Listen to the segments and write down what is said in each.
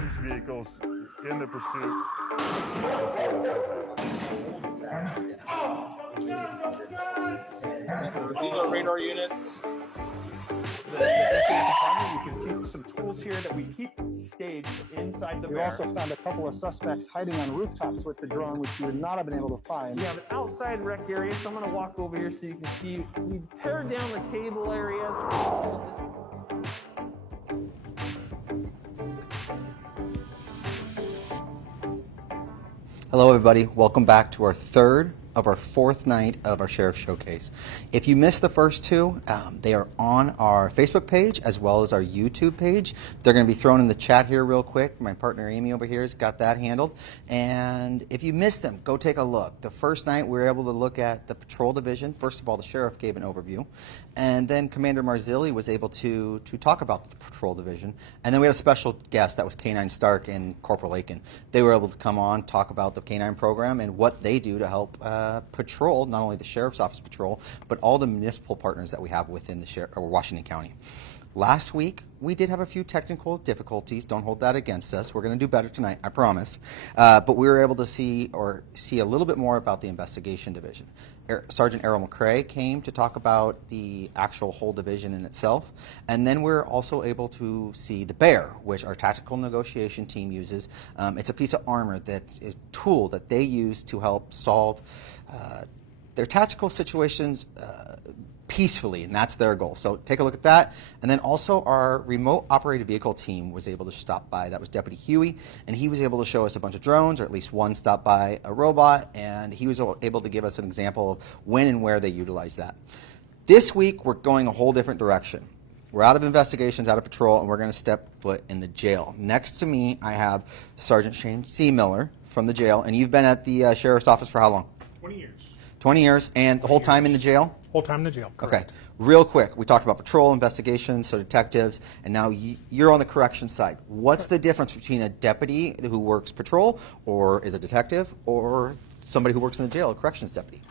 vehicles in the pursuit. These are radar units. The department, you can see some tools here that we keep staged inside the We bear. also found a couple of suspects hiding on rooftops with the drone, which we would not have been able to find. We have an outside rec area, so I'm going to walk over here so you can see. We've pared down the table areas. Hello everybody, welcome back to our third of our fourth night of our Sheriff Showcase. If you missed the first two, they are on our Facebook page as well as our YouTube page. They're going to be thrown in the chat here real quick. My partner Amy over here has got that handled. And if you missed them, go take a look. The first night we were able to look at the patrol division. First of all, the sheriff gave an overview. And then Commander Marzilli was able to talk about the patrol division. And then we had a special guest, that was K9 Stark and Corporal Aiken. They were able to come on, talk about the K9 program and what they do to help patrol, not only the Sheriff's Office patrol, but all the municipal partners that we have within the Washington County. Last week, we did have a few technical difficulties. Don't hold that against us. We're going to do better tonight, I promise. But we were able to see a little bit more about the investigation division. Sergeant Errol McCrae came to talk about the actual whole division in itself. And then we're also able to see the Bear, which our tactical negotiation team uses. It's a piece of armor that's a tool that they use to help solve their tactical situations peacefully, and that's their goal. So take a look at that. And then also our remote operated vehicle team was able to stop by. That was Deputy Huey, and he was able to show us a bunch of drones, or at least one stopped by a robot, and he was able to give us an example of when and where they utilized that. This week, we're going a whole different direction. We're out of investigations, out of patrol, and we're going to step foot in the jail. Next to me, I have Sergeant Shane C. Miller from the jail, and you've been at the Sheriff's Office for how long? 20 years. 20 years, and the whole time in the jail? Whole time in the jail, correct. Okay, real quick, we talked about patrol, investigations, so detectives, and now you're on the correction side. What's the difference between a deputy who works patrol, or is a detective, or somebody who works in the jail, a corrections deputy?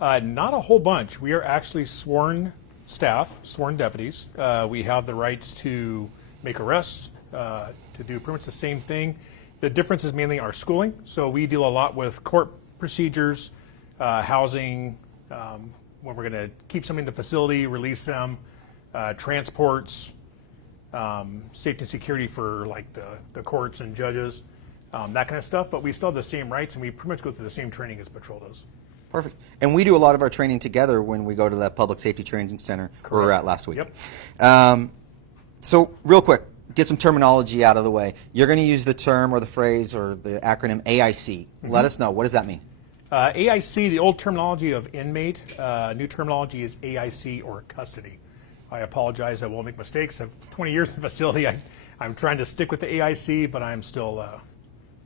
Not a whole bunch. We are actually sworn staff, sworn deputies. We have the rights to make arrests, to do pretty much the same thing. The difference is mainly our schooling. So we deal a lot with court procedures, housing, when we're going to keep somebody in the facility, release them, transports, safety and security for like the courts and judges, that kind of stuff. But we still have the same rights, and we pretty much go through the same training as patrol does. Perfect. And we do a lot of our training together when we go to that Public Safety Training Center where we were at last week. Yep. So real quick, get some terminology out of the way. You're going to use the term or the phrase or the acronym AIC. Let us know. What does that mean? AIC, the old terminology of inmate, new terminology is AIC or custody. I apologize, I will make mistakes. I have 20 years in the facility. I'm trying to stick with the AIC, but I'm still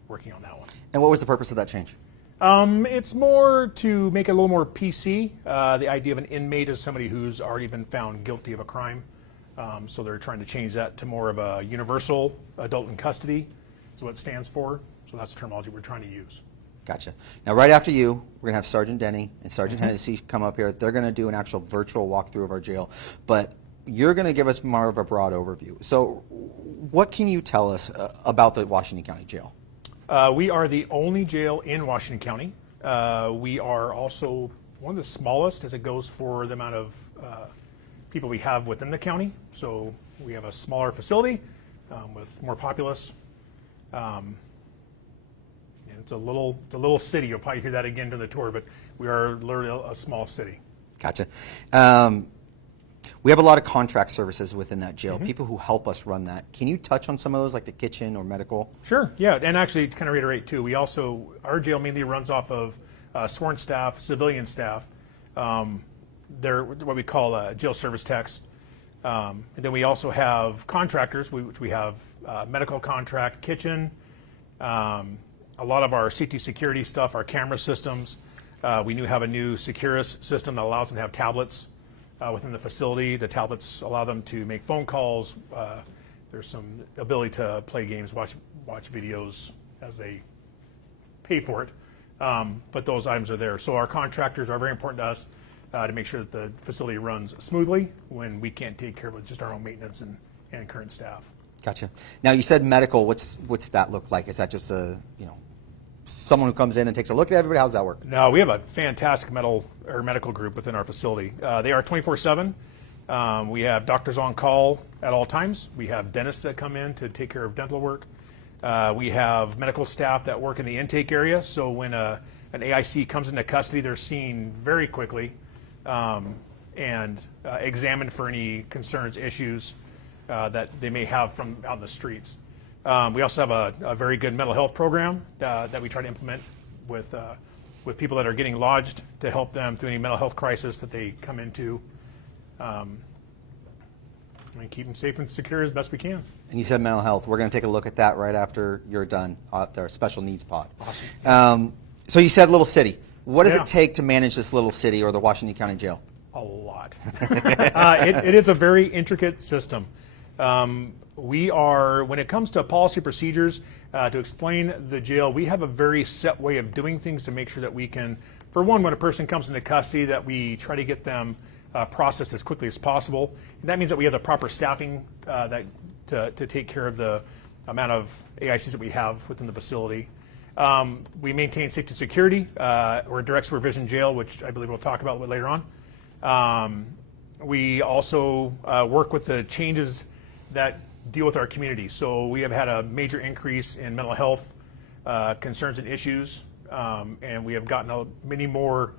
working on that one. And what was the purpose of that change? It's more to make it a little more PC. The idea of an inmate is somebody who's already been found guilty of a crime. So they're trying to change that to more of a universal adult in custody is what it stands for. So that's the terminology we're trying to use. Gotcha. Now, right after you, we're going to have Sergeant Denny and Sergeant Hennessy come up here. They're going to do an actual virtual walkthrough of our jail. But you're going to give us more of a broad overview. So what can you tell us about the Washington County Jail? We are the only jail in Washington County. We are also one of the smallest as it goes for the amount of people we have within the county. So we have a smaller facility with more populace. It's a little city. You'll probably hear that again during the tour, but we are literally a small city. Gotcha. We have a lot of contract services within that jail, people who help us run that. Can you touch on some of those, like the kitchen or medical? Sure, yeah, and actually to kind of reiterate too, our jail mainly runs off of sworn staff, civilian staff. They're what we call jail service techs. And then we also have contractors, which we have medical contract, kitchen, a lot of our CT security stuff, our camera systems. We have a new Securus system that allows them to have tablets within the facility. The tablets allow them to make phone calls. There's some ability to play games, watch videos as they pay for it. But those items are there. So our contractors are very important to us to make sure that the facility runs smoothly when we can't take care of it, just our own maintenance and current staff. Gotcha. Now you said medical. What's that look like? Is that just someone who comes in and takes a look at everybody? How's that work? No, we have a fantastic medical group within our facility. They are 24/7. We have doctors on call at all times. We have dentists that come in to take care of dental work. We have medical staff that work in the intake area. So when an AIC comes into custody, they're seen very quickly and examined for any concerns, issues that they may have from out in the streets. We also have a very good mental health program that we try to implement with people that are getting lodged to help them through any mental health crisis that they come into, and keep them safe and secure as best we can. And you said mental health. We're going to take a look at that right after you're done at our special needs pod. Awesome. So you said little city. What does Yeah. it take to manage this little city or the Washington County Jail? A lot. It is a very intricate system. We are, when it comes to policy procedures, to explain the jail, we have a very set way of doing things to make sure that we can, for one, when a person comes into custody, that we try to get them processed as quickly as possible. And that means that we have the proper staffing to take care of the amount of AICs that we have within the facility. We maintain safety and security. We're a direct supervision jail, which I believe we'll talk about a little bit later on. We also work with the changes that deal with our community. So we have had a major increase in mental health concerns and issues, and we have gotten many more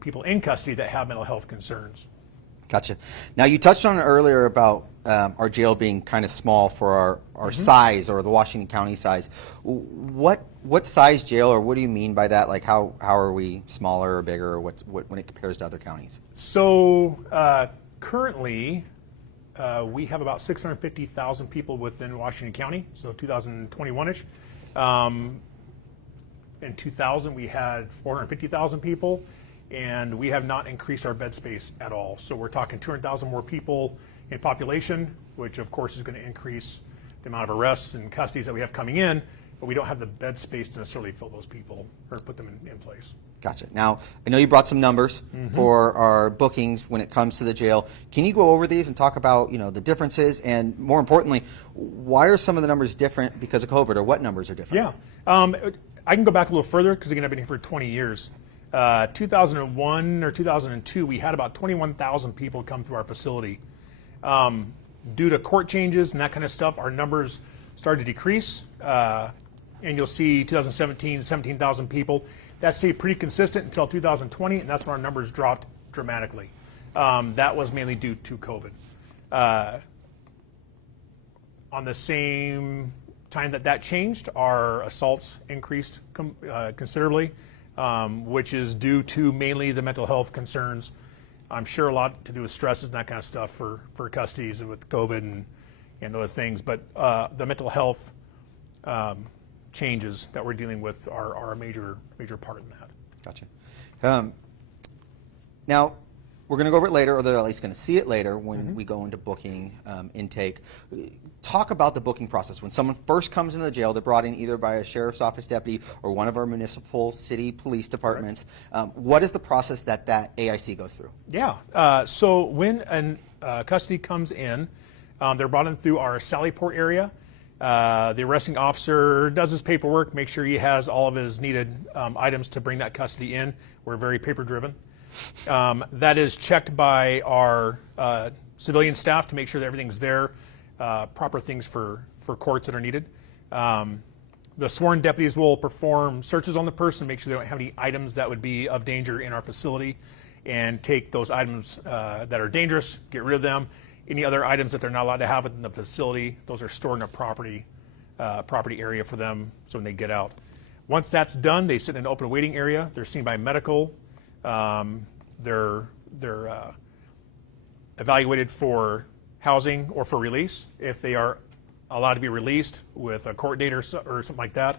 people in custody that have mental health concerns. Gotcha. Now you touched on it earlier about our jail being kind of small for our size, or the Washington County size. What size jail, or what do you mean by that? Like how are we smaller or bigger, or what when it compares to other counties? So currently we have about 650,000 people within Washington County, so 2021-ish. In 2000 we had 450,000 people, and we have not increased our bed space at all. So we're talking 200,000 more people in population, which of course is going to increase the amount of arrests and custodies that we have coming in, but we don't have the bed space to necessarily fill those people or put them in place. Gotcha. Now, I know you brought some numbers for our bookings when it comes to the jail. Can you go over these and talk about, the differences, and more importantly, why are some of the numbers different because of COVID, or what numbers are different? Yeah. I can go back a little further because, again, I've been here for 20 years. 2001 or 2002, we had about 21,000 people come through our facility. Due to court changes and that kind of stuff, our numbers started to decrease. And you'll see 2017, 17,000 people. That stayed pretty consistent until 2020, and that's when our numbers dropped dramatically. That was mainly due to COVID. On the same time that changed, our assaults increased considerably, which is due to mainly the mental health concerns. I'm sure a lot to do with stresses and that kind of stuff for custodies and with COVID and other things, but the mental health changes that we're dealing with are a major part in that. Gotcha. Now, we're going to go over it later, or they're at least going to see it later when we go into booking intake. Talk about the booking process. When someone first comes into the jail, they're brought in either by a sheriff's office deputy or one of our municipal city police departments. What is the process that AIC goes through? Yeah. So when custody comes in, they're brought in through our Sallyport area. The arresting officer does his paperwork, make sure he has all of his needed items to bring that custody in. We're very paper-driven. That is checked by our civilian staff to make sure that everything's there, proper things for courts that are needed. The sworn deputies will perform searches on the person, make sure they don't have any items that would be of danger in our facility, and take those items that are dangerous, get rid of them. Any other items that they're not allowed to have in the facility, those are stored in a property area for them so when they get out. Once that's done, they sit in an open waiting area. They're seen by medical. They're evaluated for housing or for release. If they are allowed to be released with a court date or something like that,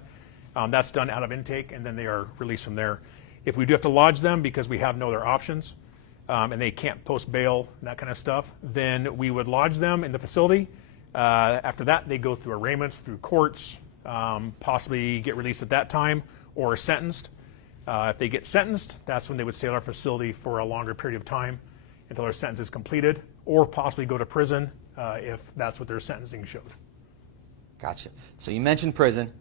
that's done out of intake, and then they are released from there. If we do have to lodge them because we have no other options, and they can't post bail and that kind of stuff, then we would lodge them in the facility. After that, they go through arraignments, through courts, possibly get released at that time or sentenced. If they get sentenced, that's when they would stay at our facility for a longer period of time until their sentence is completed, or possibly go to prison if that's what their sentencing showed. Gotcha. So you mentioned prison.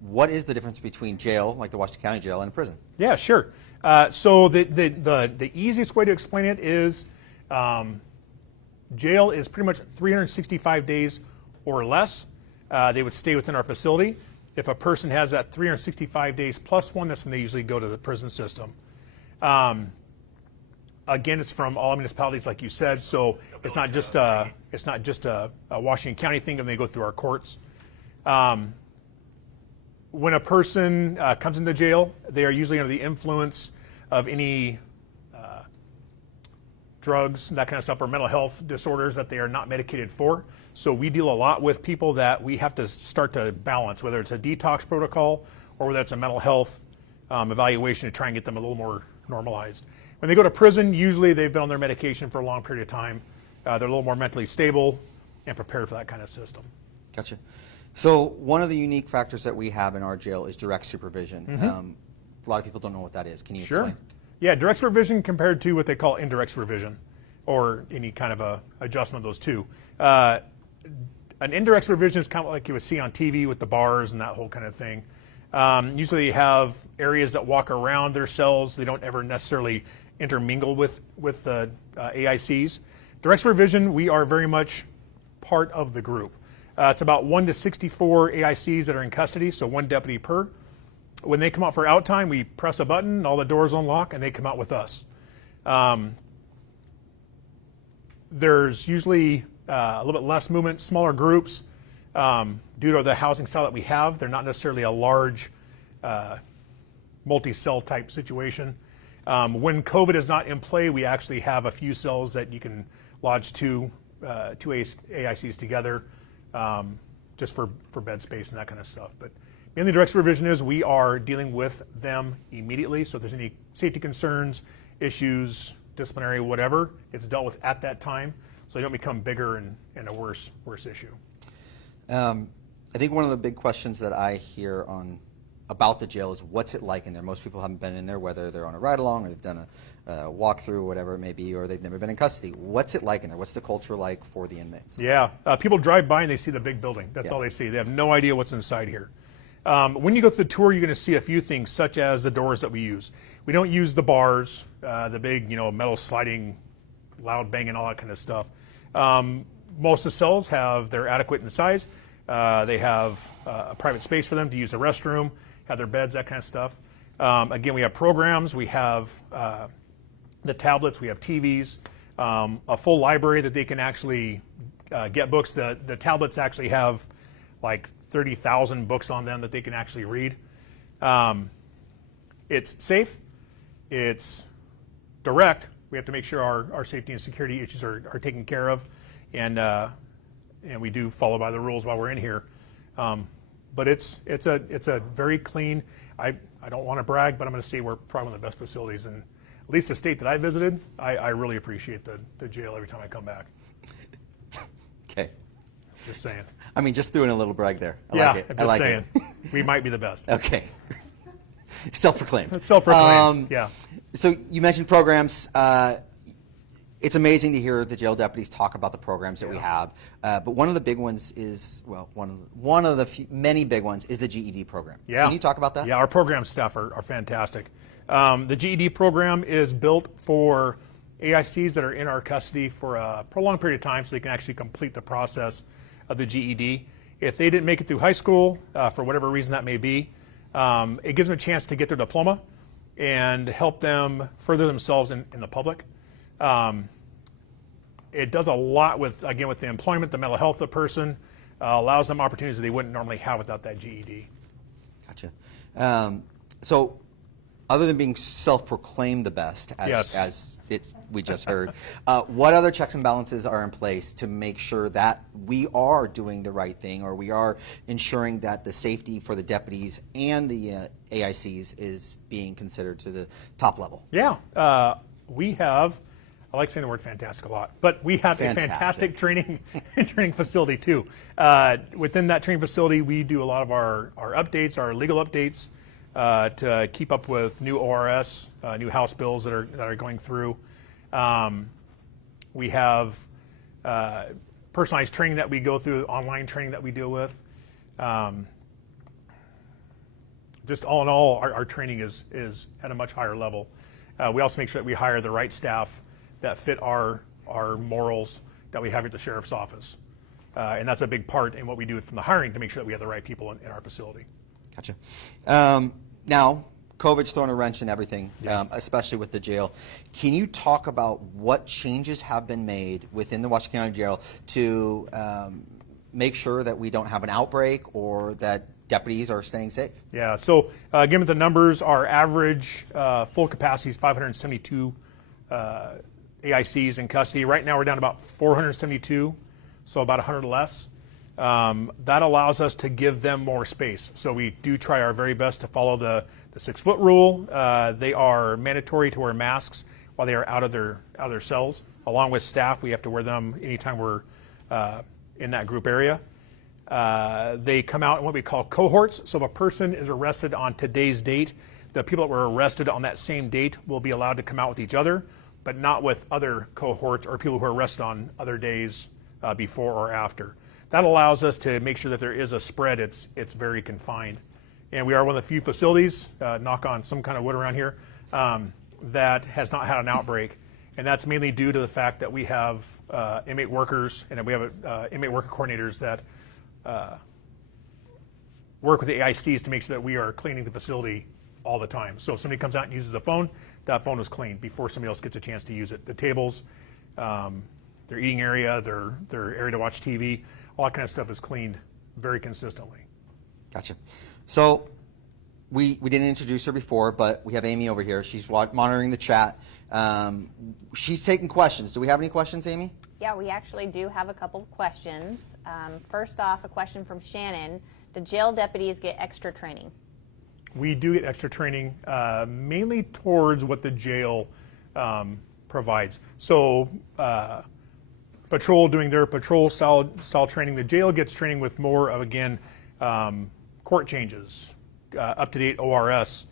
What is the difference between jail, like the Washington County Jail, and a prison? Yeah, sure. So the easiest way to explain it is jail is pretty much 365 days or less. They would stay within our facility. If a person has that 365 days plus one, that's when they usually go to the prison system. Again, it's from all municipalities, like you said, so it's not just a Washington County thing, and they go through our courts. When a person comes into jail, they are usually under the influence of any drugs, that kind of stuff, or mental health disorders that they are not medicated for. So we deal a lot with people that we have to start to balance, whether it's a detox protocol or whether it's a mental health evaluation to try and get them a little more normalized. When they go to prison, usually they've been on their medication for a long period of time. They're a little more mentally stable and prepared for that kind of system. Gotcha. So one of the unique factors that we have in our jail is direct supervision. A lot of people don't know what that is. Can you explain? Yeah, direct supervision compared to what they call indirect supervision, or any kind of a adjustment of those two. An indirect supervision is kind of like you would see on TV with the bars and that whole kind of thing. Usually you have areas that walk around their cells. They don't ever necessarily intermingle with the AICs. Direct supervision, we are very much part of the group. It's about 1 to 64 AICs that are in custody, so one deputy per. When they come out for out time, we press a button, all the doors unlock, and they come out with us. There's usually a little bit less movement, smaller groups. Due to the housing style that we have, they're not necessarily a large multi-cell type situation. When COVID is not in play, we actually have a few cells that you can lodge two AICs together, just for bed space and that kind of stuff. But mainly direct supervision is we are dealing with them immediately. So if there's any safety concerns, issues, disciplinary, whatever, it's dealt with at that time, so they don't become bigger and a worse issue. I think one of the big questions that I hear about the jail is what's it like in there. Most people haven't been in there, whether they're on a ride-along or they've done a walkthrough, whatever it may be, or they've never been in custody. What's it like in there? What's the culture like for the inmates? Yeah, people drive by and they see the big building. That's all they see. They have no idea what's inside here. When you go through the tour, you're going to see a few things, such as the doors that we use. We don't use the bars, the big, metal sliding, loud banging, all that kind of stuff. Most of the cells they're adequate in size. They have a private space for them to use the restroom, have their beds, that kind of stuff. Again, we have programs. We have the tablets. We have TVs, a full library that they can actually get books. The tablets actually have like 30,000 books on them that they can actually read. It's safe. It's direct. We have to make sure our safety and security issues are taken care of, and we do follow by the rules while we're in here. But it's a very clean. I don't want to brag, but I'm going to say we're probably one of the best facilities in at least the state that I visited. I really appreciate the jail every time I come back. Okay. Just saying. I mean, just doing a little brag there. I Yeah, like it. I'm I just like saying. it. We might be the best. Okay. Self-proclaimed. Self-proclaimed, yeah. So you mentioned programs. It's amazing to hear the jail deputies talk about the programs that we have. But one of the big ones is, well, one of the many big ones is the GED program. Yeah. Can you talk about that? Yeah, our program staff are fantastic. The GED program is built for AICs that are in our custody for a prolonged period of time, so they can actually complete the process of the GED. If they didn't make it through high school, for whatever reason that may be, it gives them a chance to get their diploma and help them further themselves in the public. It does a lot with the employment, the mental health of the person, allows them opportunities that they wouldn't normally have without that GED. Gotcha. So other than being self-proclaimed the best, as we just heard, what other checks and balances are in place to make sure that we are doing the right thing, or we are ensuring that the safety for the deputies and the AICs is being considered to the top level? Yeah, we have. I like saying the word fantastic a lot, but we have a fantastic training facility too. Within that training facility, we do a lot of our updates, our legal updates, to keep up with new ORS, new House bills that are going through. We have personalized training that we go through, online training that we deal with. Just all in all, our training is at a much higher level. We also make sure that we hire the right staff that fit our morals that we have at the sheriff's office. And that's a big part in what we do from the hiring to make sure that we have the right people in our facility. Gotcha. Now, COVID's thrown a wrench in everything, especially with the jail. Can you talk about what changes have been made within the Washington County Jail to make sure that we don't have an outbreak or that deputies are staying safe? Yeah, so given the numbers, our average full capacity is 572 AICs in custody. Right now we're down to about 472, so about 100 less. That allows us to give them more space. So we do try our very best to follow the 6-foot rule. They are mandatory to wear masks while they are out of their cells. Along with staff, we have to wear them anytime we're in that group area. They come out in what we call cohorts. So if a person is arrested on today's date, the people that were arrested on that same date will be allowed to come out with each other, but not with other cohorts or people who are arrested on other days before or after. That allows us to make sure that there is a spread. It's very confined. And we are one of the few facilities, knock on some kind of wood around here, that has not had an outbreak. And that's mainly due to the fact that we have inmate workers, and we have inmate worker coordinators that work with the AICs to make sure that we are cleaning the facility all the time. So if somebody comes out and uses the phone, that phone was cleaned before somebody else gets a chance to use it. The tables, their eating area, their area to watch TV, all that kind of stuff is cleaned very consistently. Gotcha. So we didn't introduce her before, but we have Amy over here. She's monitoring the chat. She's taking questions. Do we have any questions, Amy? Yeah, we actually do have a couple of questions. First off, a question from Shannon. Do jail deputies get extra training? We do get extra training, mainly towards what the jail provides. So patrol doing their patrol style training. The jail gets training with more of, again, court changes, up-to-date ORS,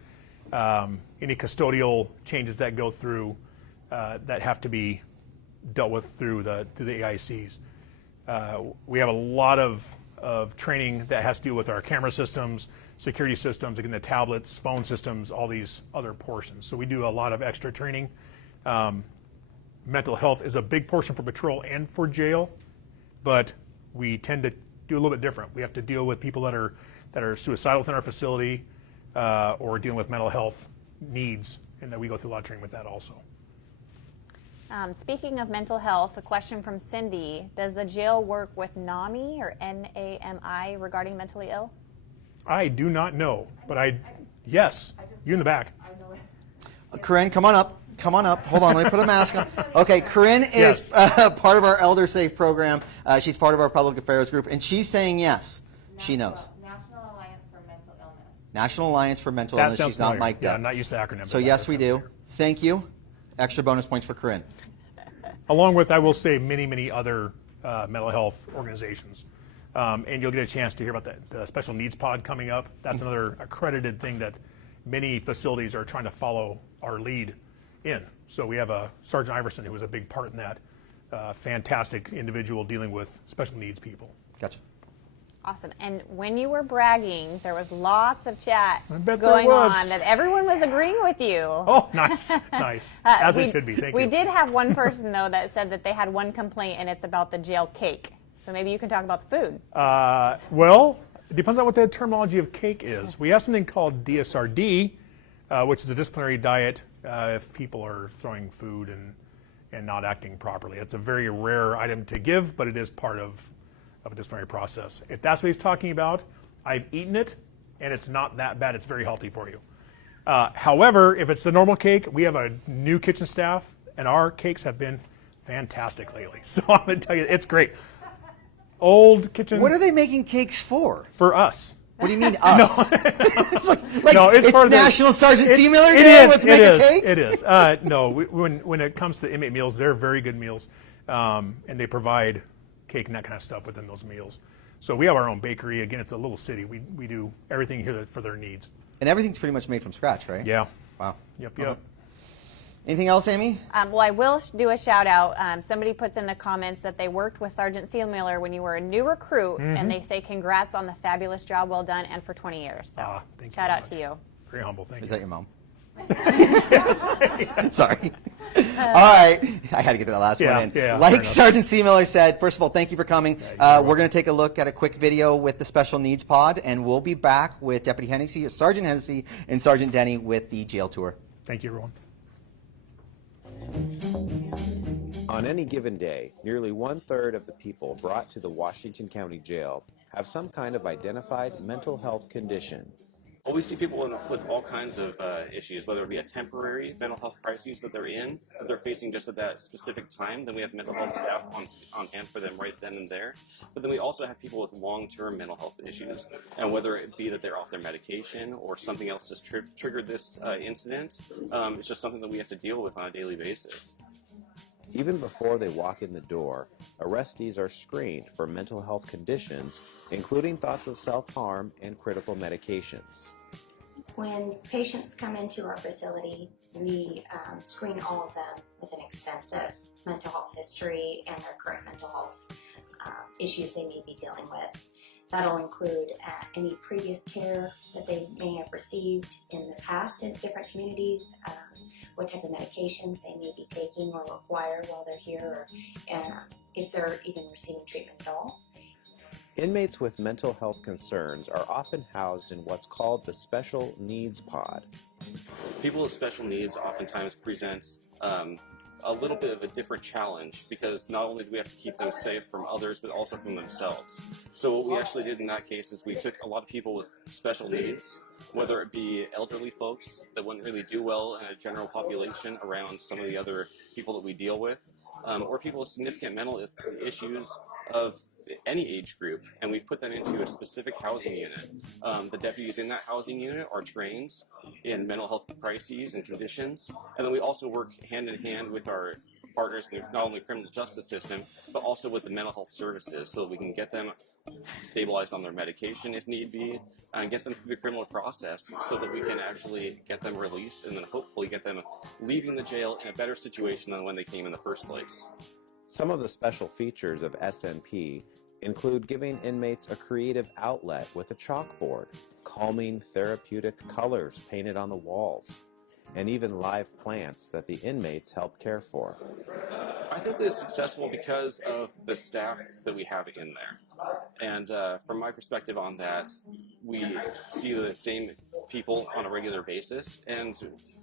any custodial changes that go through that have to be dealt with through the AICs. We have a lot of training that has to do with our camera systems, security systems, again, the tablets, phone systems, all these other portions. So we do a lot of extra training. Mental health is a big portion for patrol and for jail, but we tend to do a little bit different. We have to deal with people that are suicidal within our facility or dealing with mental health needs, and that we go through a lot of training with that also. Speaking of mental health, a question from Cindy. Does the jail work with NAMI or NAMI regarding mentally ill? I do not know, but yes, you in the back. Corinne, come on up. Come on up. Hold on, let me put a mask on. Okay, Corinne is part of our Elder Safe program. She's part of our Public Affairs group, and she's saying yes. She knows. National Alliance for Mental Illness. National Alliance for Mental Illness. She's not mic'd yeah, up. I'm not used to acronyms. So yes, we do. Thank you. Extra bonus points for Corinne. Along with, I will say, many other mental health organizations. And you'll get a chance to hear about the Special Needs Pod coming up. That's another accredited thing that many facilities are trying to follow our lead in. So we have Sergeant Iverson, who was a big part in that. Fantastic individual dealing with special needs people. Gotcha. Awesome. And when you were bragging, there was lots of chat bet going there was. on that everyone was agreeing with you. Oh, nice, nice. As it should be. Thank you. We did have one person, though, that said that they had one complaint, and it's about the jail cake. So maybe you can talk about the food. Well, it depends on what the terminology of cake is. We have something called DSRD, which is a disciplinary diet if people are throwing food and not acting properly. It's a very rare item to give, but it is part of a disciplinary process. If that's what he's talking about, I've eaten it, and it's not that bad. It's very healthy for you. However, if it's the normal cake, we have a new kitchen staff, and our cakes have been fantastic lately. So I'm going to tell you, it's great. Old kitchen. What are they making cakes for? For us. What do you mean us? No, it's part of the National Sergeant C. Miller Day. Let's make a cake. It is. No, when it comes to inmate meals, they're very good meals, and they provide cake and that kind of stuff within those meals. So we have our own bakery. Again, it's a little city. We do everything here for their needs. And everything's pretty much made from scratch, right? Yeah. Wow. Yep. Anything else, Amy? Well, I will do a shout out. Somebody puts in the comments that they worked with Sergeant Seal Miller when you were a new recruit, and they say congrats on the fabulous job well done and for 20 years. So Thank you shout very out to much. you. Very humble. Thank Is you. that your mom? Sorry. All right. I had to get that last one in. yeah, fair Like enough. Sergeant C. Miller said, first of all, thank you for coming. We're going to take a look at a quick video with the Special Needs Pod, and we'll be back with Deputy Hennessy, Sergeant Hennessy, and Sergeant Denny with the jail tour. Thank you, everyone. On any given day, nearly 1/3 of the people brought to the Washington County Jail have some kind of identified mental health condition. Well, we see people with all kinds of issues, whether it be a temporary mental health crisis that they're facing just at that specific time. Then we have mental health staff on hand for them right then and there. But then we also have people with long-term mental health issues, and whether it be that they're off their medication or something else just triggered this incident, it's just something that we have to deal with on a daily basis. Even before they walk in the door, arrestees are screened for mental health conditions, including thoughts of self-harm and critical medications. When patients come into our facility, we screen all of them with an extensive mental health history and their current mental health issues they may be dealing with. That'll include any previous care that they may have received in the past in different communities, what type of medications they may be taking or require while they're here, or if they're even receiving treatment at all. Inmates with mental health concerns are often housed in what's called the Special Needs Pod. People with special needs oftentimes present a little bit of a different challenge, because not only do we have to keep them safe from others, but also from themselves. So what we actually did in that case is we took a lot of people with special needs, whether it be elderly folks that wouldn't really do well in a general population around some of the other people that we deal with, or people with significant mental issues of any age group, and we've put them into a specific housing unit. The deputies in that housing unit are trained in mental health crises and conditions, and then we also work hand in hand with our partners in not only the criminal justice system, but also with the mental health services, so that we can get them stabilized on their medication if need be, and get them through the criminal process so that we can actually get them released and then hopefully get them leaving the jail in a better situation than when they came in the first place. Some of the special features of SNP include giving inmates a creative outlet with a chalkboard, calming therapeutic colors painted on the walls, and even live plants that the inmates help care for. I think that it's successful because of the staff that we have in there. And from my perspective on that, we see the same people on a regular basis, and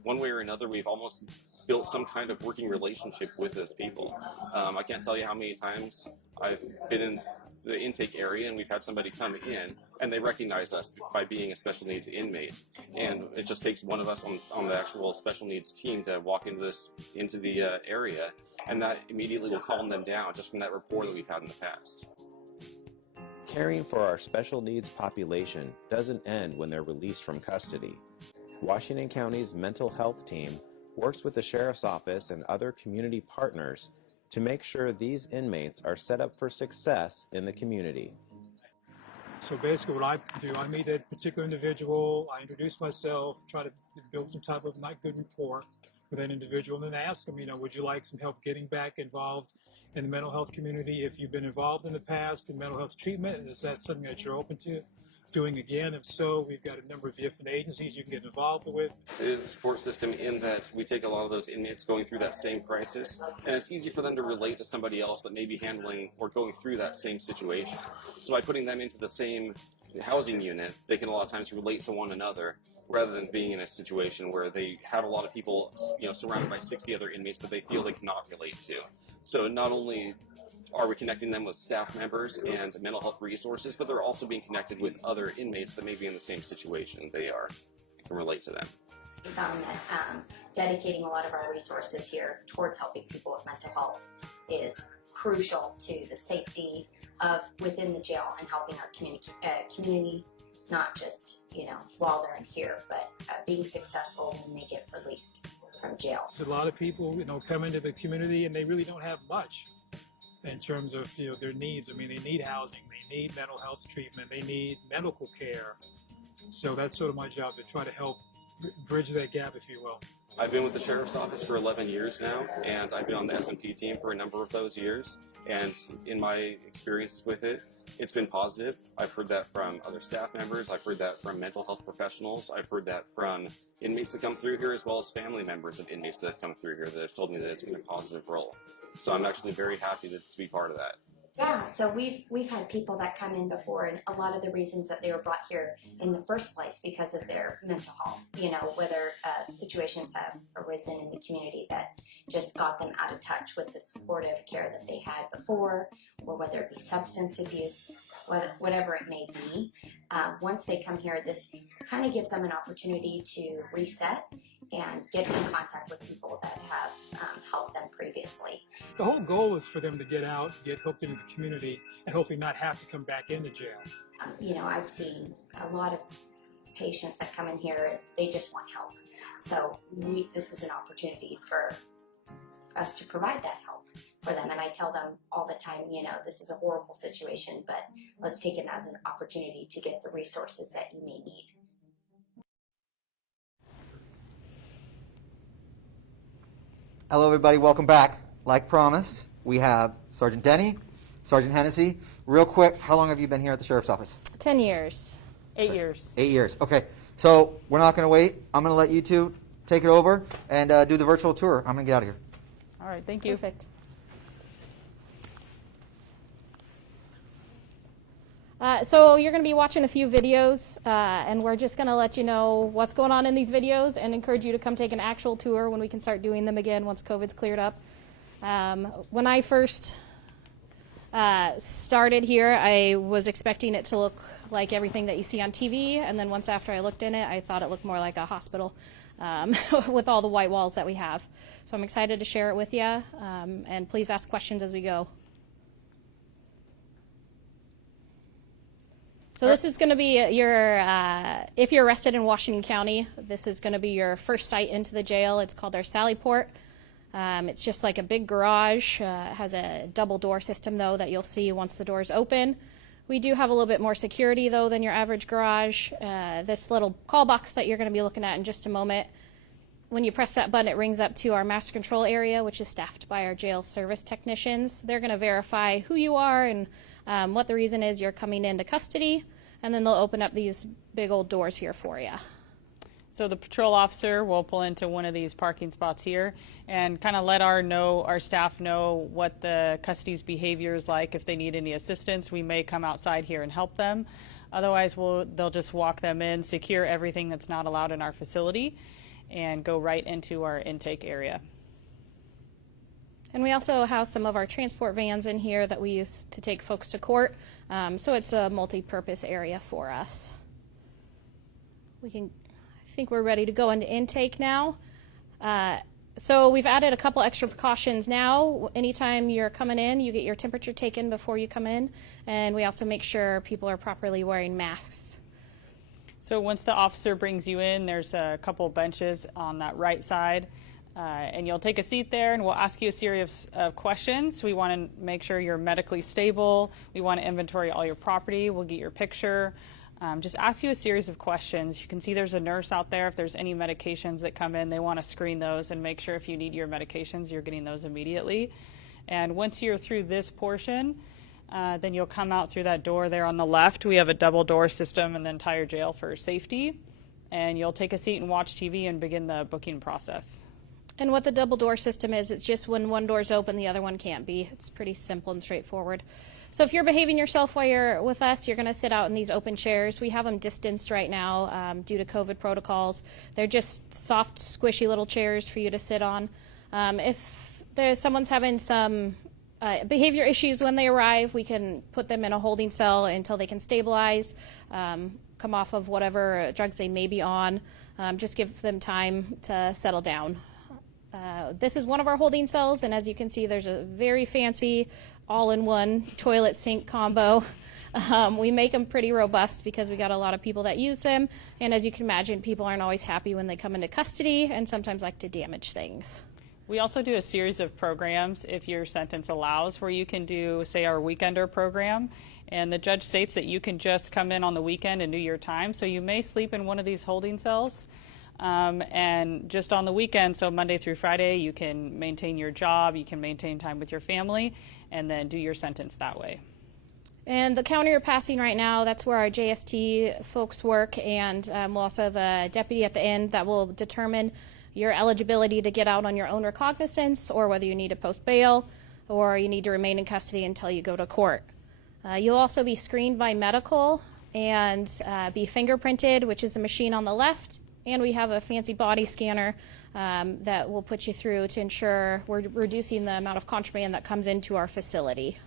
one way or another we've almost built some kind of working relationship with those people. I can't tell you how many times I've been in the intake area and we've had somebody come in and they recognize us by being a special needs inmate, and it just takes one of us on the actual special needs team to walk into the area, and that immediately will calm them down just from that rapport that we've had in the past. Caring for our special needs population doesn't end when they're released from custody. Washington County's mental health team works with the Sheriff's Office and other community partners to make sure these inmates are set up for success in the community. So basically what I do, I meet that particular individual, I introduce myself, try to build some type of not good rapport with that individual, and then ask them, would you like some help getting back involved in the mental health community? If you've been involved in the past in mental health treatment, is that something that you're open to doing again? If so, we've got a number of different agencies you can get involved with. It is a support system in that we take a lot of those inmates going through that same crisis, and it's easy for them to relate to somebody else that may be handling or going through that same situation. So by putting them into the same housing unit, they can a lot of times relate to one another, rather than being in a situation where they have a lot of people, surrounded by 60 other inmates that they feel they cannot relate to. So not only are we connecting them with staff members and mental health resources, but they're also being connected with other inmates that may be in the same situation they are and can relate to them. We found that dedicating a lot of our resources here towards helping people with mental health is crucial to the safety of within the jail and helping our community, not just while they're in here, but being successful when they get released from jail. So a lot of people come into the community and they really don't have much in terms of their needs. I mean, they need housing, they need mental health treatment, they need medical care. So that's sort of my job, to try to help bridge that gap, if you will? I've been with the Sheriff's Office for 11 years now, and I've been on the S&P team for a number of those years. And in my experiences with it, it's been positive. I've heard that from other staff members. I've heard that from mental health professionals. I've heard that from inmates that come through here, as well as family members of inmates that have come through here that have told me that it's been a positive role. So I'm actually very happy to be part of that. Yeah, so we've had people that come in before, and a lot of the reasons that they were brought here in the first place because of their mental health, you know, whether situations have arisen in the community that just got them out of touch with the supportive care that they had before, or whether it be substance abuse, whatever it may be. Once they come here, this kind of gives them an opportunity to reset and get in contact with people that have helped them previously. The whole goal is for them to get out, get hooked into the community, and hopefully not have to come back into jail. You know, I've seen a lot of patients that come in here, they just want help. So this is an opportunity for us to provide that help for them. And I tell them all the time, you know, this is a horrible situation, but let's take it as an opportunity to get the resources that you may need. Hello, everybody. Welcome back. Like promised, we have Sergeant Denny, Sergeant Hennessy. Real quick, how long have you been here at the Sheriff's Office? 10 years. 8 years. 8 years. Okay. So we're not going to wait. I'm going to let you two take it over and do the virtual tour. I'm going to get out of here. All right. Thank you. Perfect. So you're going to be watching a few videos, and we're just going to let you know what's going on in these videos and encourage you to come take an actual tour when we can start doing them again once COVID's cleared up. When I first started here, I was expecting it to look like everything that you see on TV, and then once after I looked in it, I thought it looked more like a hospital with all the white walls that we have. So I'm excited to share it with you, and please ask questions as we go. So this is going to be your, if you're arrested in Washington County, this is going to be your first site into the jail. It's called our Sally Port. It's just like a big garage. It has a double door system, though, that you'll see once the doors open. We do have a little bit more security, though, than your average garage. This little call box that you're going to be looking at in just a moment, when you press that button, it rings up to our master control area, which is staffed by our jail service technicians. They're going to verify who you are and what the reason is you're coming into custody, and then they'll open up these big old doors here for you. So the patrol officer will pull into one of these parking spots here and kind of let our staff know what the custody's behavior is like. If they need any assistance, we may come outside here and help them. Otherwise, they'll just walk them in, secure everything that's not allowed in our facility, and go right into our intake area. And we also have some of our transport vans in here that we use to take folks to court. So it's a multi-purpose area for us. I think we're ready to go into intake now. So we've added a couple extra precautions now. Anytime you're coming in, you get your temperature taken before you come in. And we also make sure people are properly wearing masks. So once the officer brings you in, there's a couple benches on that right side. And you'll take a seat there, and we'll ask you a series of questions. We want to make sure you're medically stable. We want to inventory all your property. We'll get your picture. Just ask you a series of questions. You can see there's a nurse out there. If there's any medications that come in, they want to screen those and make sure if you need your medications, you're getting those immediately. And once you're through this portion, then you'll come out through that door there on the left. We have a double door system in the entire jail for safety. And you'll take a seat and watch TV and begin the booking process. And what the double door system is, it's just when one door's open, the other one can't be. It's pretty simple and straightforward. So if you're behaving yourself while you're with us, you're going to sit out in these open chairs. We have them distanced right now due to COVID protocols. They're just soft, squishy little chairs for you to sit on. If someone's having some behavior issues when they arrive, we can put them in a holding cell until they can stabilize, come off of whatever drugs they may be on. Just give them time to settle down. This is one of our holding cells, and as you can see, there's a very fancy all-in-one toilet sink combo. We make them pretty robust because we got a lot of people that use them, and as you can imagine, people aren't always happy when they come into custody and sometimes like to damage things. We also do a series of programs, if your sentence allows, where you can do, say, our weekender program, and the judge states that you can just come in on the weekend and do your time, so you may sleep in one of these holding cells. And just on the weekend, so Monday through Friday, you can maintain your job, you can maintain time with your family, and then do your sentence that way. And the county you're passing right now, that's where our JST folks work, and we'll also have a deputy at the end that will determine your eligibility to get out on your own recognizance, or whether you need to post bail, or you need to remain in custody until you go to court. You'll also be screened by medical and be fingerprinted, which is a machine on the left, and we have a fancy body scanner that will put you through to ensure we're reducing the amount of contraband that comes into our facility.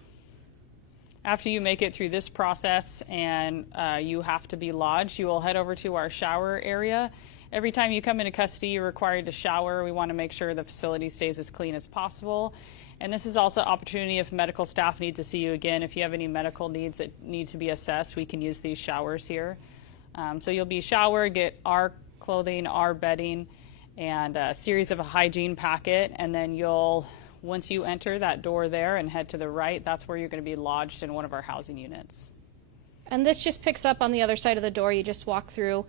After you make it through this process and you have to be lodged, you will head over to our shower area. Every time you come into custody, you're required to shower. We want to make sure the facility stays as clean as possible. And this is also an opportunity if medical staff need to see you again. If you have any medical needs that need to be assessed, we can use these showers here. So you'll be showered, get our clothing, our bedding, and a series of a hygiene packet, and then once you enter that door there and head to the right, that's where you're going to be lodged in one of our housing units. And this just picks up on the other side of the door. You just walk through.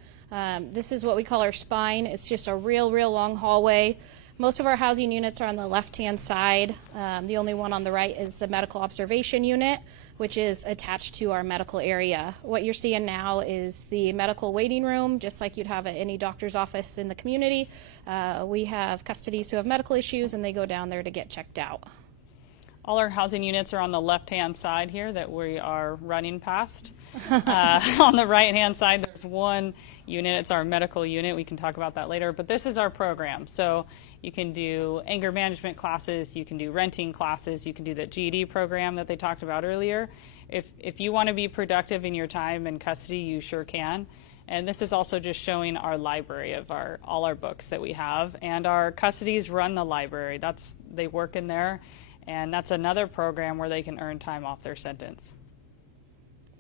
This is what we call our spine. It's just a real long hallway. Most of our housing units are on the left-hand side. The only one on the right is the medical observation unit, which is attached to our medical area. What you're seeing now is the medical waiting room, just like you'd have at any doctor's office in the community. We have custodies who have medical issues, and they go down there to get checked out. All our housing units are on the left-hand side here that we are running past. On the right-hand side, there's one unit. It's our medical unit. We can talk about that later. But this is our program. So you can do anger management classes. You can do renting classes. You can do the GED program that they talked about earlier. If you want to be productive in your time in custody, you sure can. And this is also just showing our library of all our books that we have. And our custodies run the library. They work in there. And that's another program where they can earn time off their sentence.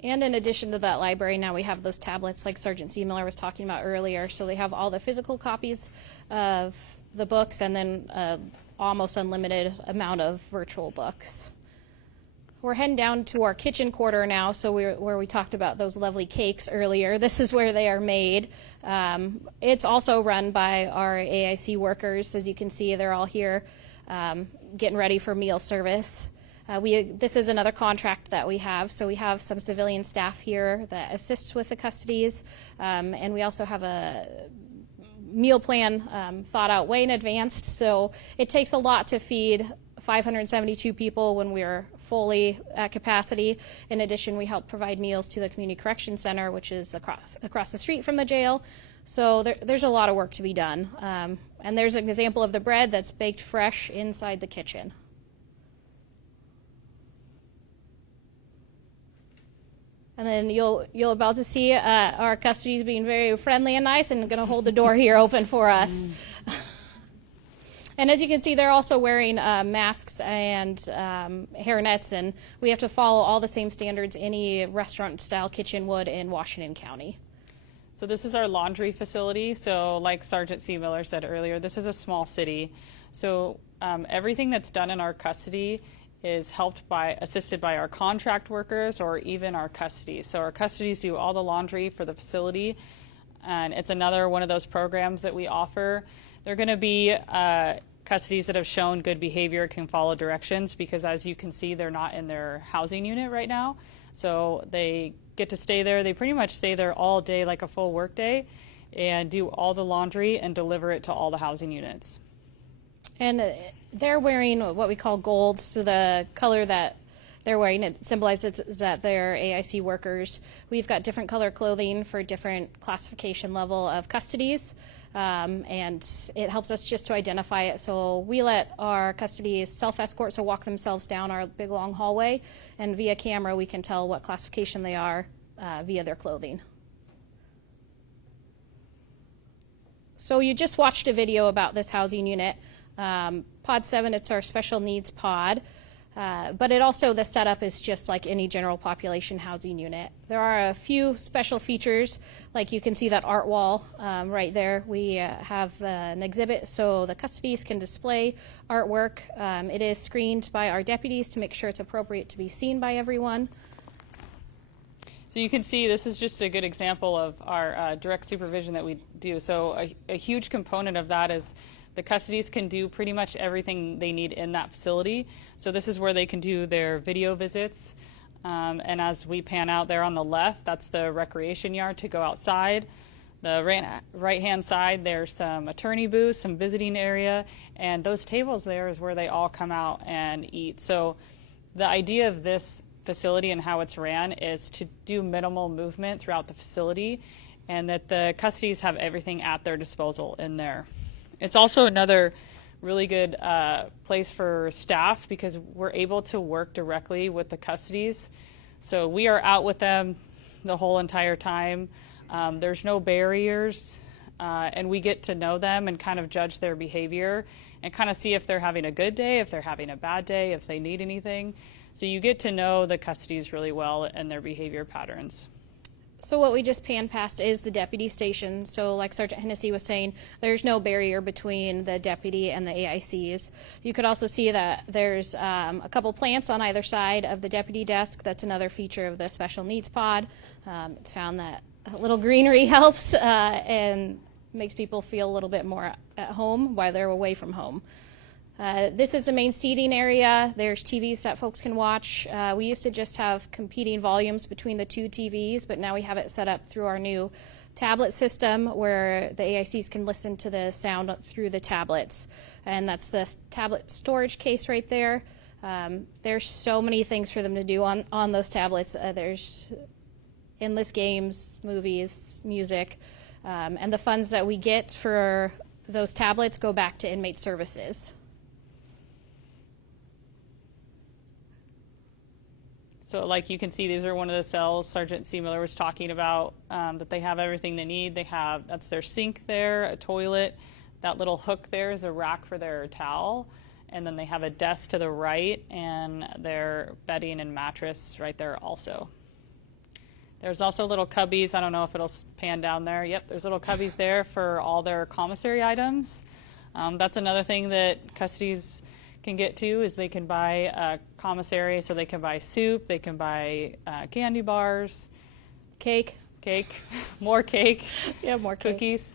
And in addition to that library, now we have those tablets like Sergeant C. Miller was talking about earlier. So they have all the physical copies of the books, and then almost unlimited amount of virtual books. We're heading down to our kitchen quarter now, so where we talked about those lovely cakes earlier. This is where they are made. It's also run by our AIC workers. As you can see, they're all here getting ready for meal service. This is another contract that we have. So we have some civilian staff here that assists with the custodies, and we also have a meal plan thought out way in advance. So it takes a lot to feed 572 people when we're fully at capacity. In addition, we help provide meals to the Community Correction Center, which is across the street from the jail. So there's a lot of work to be done. And there's an example of the bread that's baked fresh inside the kitchen. And then you'll about to see our custodies being very friendly and nice, and going to hold the door here open for us. And as you can see, they're also wearing masks and hairnets, and we have to follow all the same standards any restaurant-style kitchen would in Washington County. So this is our laundry facility. So like Sergeant C. Miller said earlier, this is a small city. So everything that's done in our custody is assisted by our contract workers or even our custodies. So our custodies do all the laundry for the facility, and it's another one of those programs that we offer. They're going to be custodies that have shown good behavior, can follow directions, because as you can see, they're not in their housing unit right now. So they get to stay there. They pretty much stay there all day, like a full work day, and do all the laundry and deliver it to all the housing units. And they're wearing what we call gold, so the color that they're wearing, it symbolizes that they're AIC workers. We've got different color clothing for different classification level of custodies, and it helps us just to identify it. So we let our custodies self-escort, so walk themselves down our big long hallway, and via camera we can tell what classification they are via their clothing. So you just watched a video about this housing unit. Pod 7, it's our special needs pod, but it also, the setup is just like any general population housing unit. There are a few special features, like you can see that art wall right there. We have an exhibit so the custodies can display artwork. It is screened by our deputies to make sure it's appropriate to be seen by everyone. So you can see this is just a good example of our direct supervision that we do. So a huge component of that is the custodies can do pretty much everything they need in that facility. So this is where they can do their video visits. And as we pan out there on the left, that's the recreation yard to go outside. The right-hand side, there's some attorney booths, some visiting area, and those tables there is where they all come out and eat. So the idea of this facility and how it's ran is to do minimal movement throughout the facility, and that the custodies have everything at their disposal in there. It's also another really good place for staff because we're able to work directly with the custodies. So we are out with them the whole entire time. There's no barriers, and we get to know them and kind of judge their behavior and kind of see if they're having a good day, if they're having a bad day, if they need anything. So you get to know the custodies really well and their behavior patterns. So what we just panned past is the deputy station. So like Sergeant Hennessy was saying, there's no barrier between the deputy and the AICs. You could also see that there's a couple plants on either side of the deputy desk. That's another feature of the special needs pod. It's found that a little greenery helps and makes people feel a little bit more at home while they're away from home. This is the main seating area. There's TVs that folks can watch. We used to just have competing volumes between the two TVs, but now we have it set up through our new tablet system where the AICs can listen to the sound through the tablets. And that's the tablet storage case right there. There's so many things for them to do on those tablets. There's endless games, movies, music, and the funds that we get for those tablets go back to inmate services. So like you can see, these are one of the cells Sergeant C. Miller was talking about, that they have everything they need. They have, that's their sink there, a toilet. That little hook there is a rack for their towel. And then they have a desk to the right and their bedding and mattress right there also. There's also little cubbies. I don't know if it'll pan down there. Yep, there's little cubbies there for all their commissary items. That's another thing that custodies can get to is they can buy a commissary, so they can buy soup, they can buy candy bars, cake, more cake, yeah, more cake. Cookies.